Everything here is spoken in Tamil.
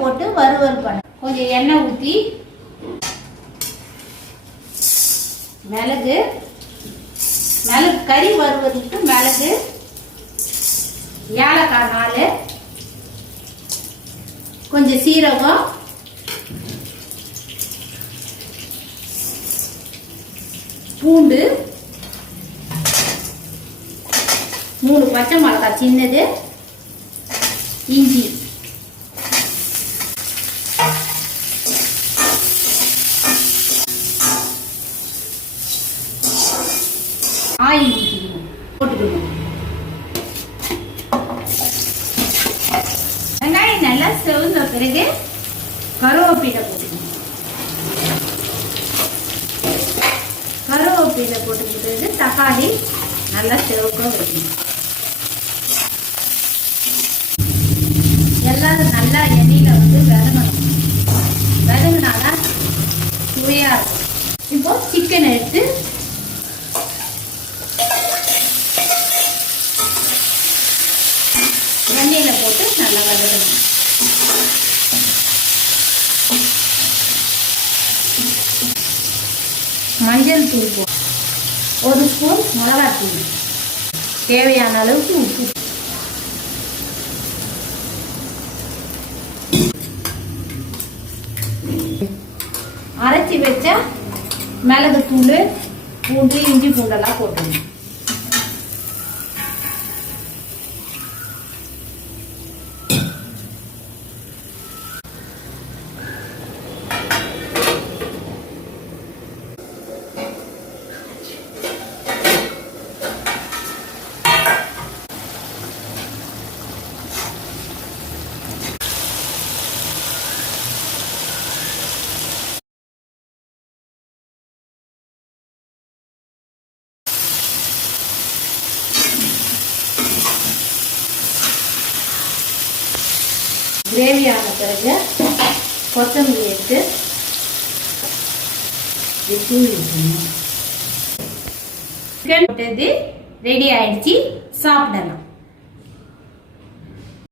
போட்டு வறுவல் பண்ண. கொஞ்சம் எண்ணெய் ஊற்றி மிளகு கறி வறுவதுக்கு மிளகு, ஏலக்காய் 4, கொஞ்சம் சீரகம், பூண்டு, 3 பச்சை மிளகாய் சின்னது, இஞ்சி, ஆயில் போட்டுக்கணும். வெங்காயம் நல்லா செவந்த பிறகு கருவேப்பிலை போட்டுக்கணும். கருவேப்பிலை போட்டுக்கிட்டு தக்காளி நல்லா செவக்க வைக்கணும். எல்லாரும் நல்லா எண்ணெயில வதங்கணும். வதங்கினாதான் சுவையா இருக்கும். இப்போ சிக்கன் எடுத்து எண்ணெயில போட்டு நல்லா வதக்கணும். மஞ்சள் தூள் 1 ஸ்பூன், மிளகாய் தூள், தேவையான அளவுக்கு உப்பு, அரைச்சி வச்ச மிளகு தூள், பூண்டு, இஞ்சி பூண்டெல்லாம் போட்டுக்கணும். கிரேவியான பிறகு கொத்தமல்லி எடுத்து தூவி விட்டுணும். சிக்கன் ரெடி ஆயிடுச்சு. சாப்பிடலாம்.